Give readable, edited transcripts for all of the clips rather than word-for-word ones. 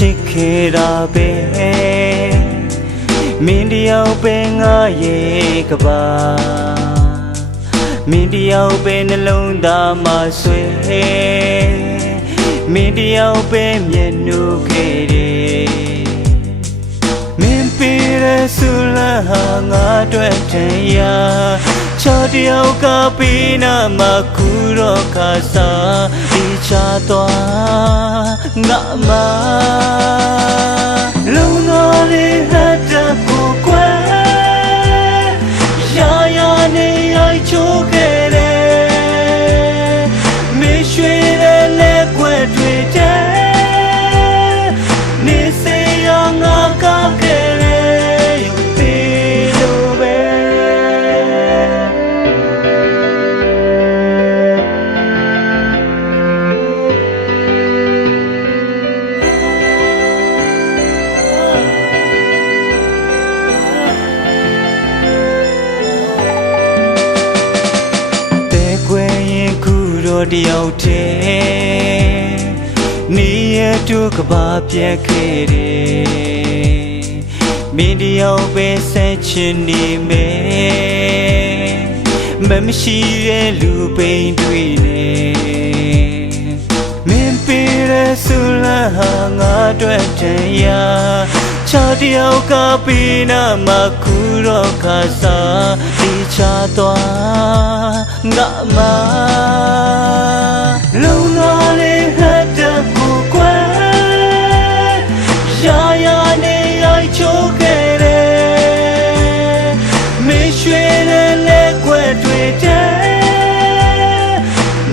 ချစ်ခဲ့တာပဲမင်းတယောက်ပဲငါရဲ့ကဘာမင်းတယောက်ပဲနှလုံးသားမှာဆွဲမင်းတယောက်ပဲမျက်နှာခဲ့တယ်မင်းပေးတဲ့ဆူလာဟာငါအတွက်တန်ရာချောတယောက်ကပေးနာမှာကူတော့ခါစားဒီချသွားငါမလုံးတော်လေးဟတ်တဲ့ကိုကွယ်ရာရာနေရိုက်ချိုးခဲ့တယ်မင်းရွှေတဲ့လက်ွက်တွေတဲ့နေစေရငါကားခဲ့တယ်ယူသေးလို့ပဲတယောက်တည်းနေရတူကဘာပြက်ခဲ့တယ်မင်းတယောက်ပဲဆက်ချင်နေမယ်မရှိရဲ့လူပိန်တွေနဲ့မင်းပေးတဲ့ဆူလာဟာငါအတွက်တန်ရာချာတယောက်ကပေးနာမှာကူတော့ခါစားဒီချသွားငါမလုံးတော်လေးဟတ်တဲ့ကိုကွယ်ရာရာနေရိုက်ချိုးခဲ့တယ်မင်းရွှေတဲ့လက်ွက်တွေတဲ့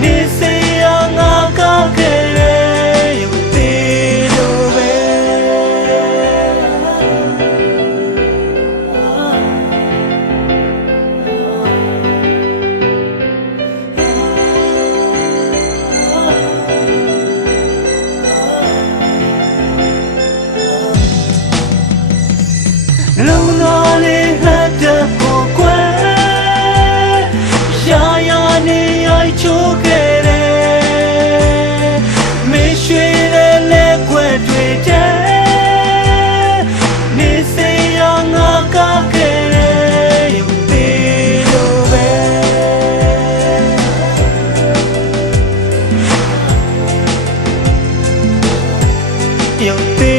နေစေရငါကားခဲ့တယ်ယူသေးလို့ပဲလုံးတော်လေးဟတ်တဲ့ကိုကွယ်ရာရာနေရိုက်ချိုးခဲ့တယ်မင်းရွှေတဲ့လက်ွက်တွေတဲ့နေစေရငါကားခဲ့တယ်ယူသေးလို့ပဲယူသေး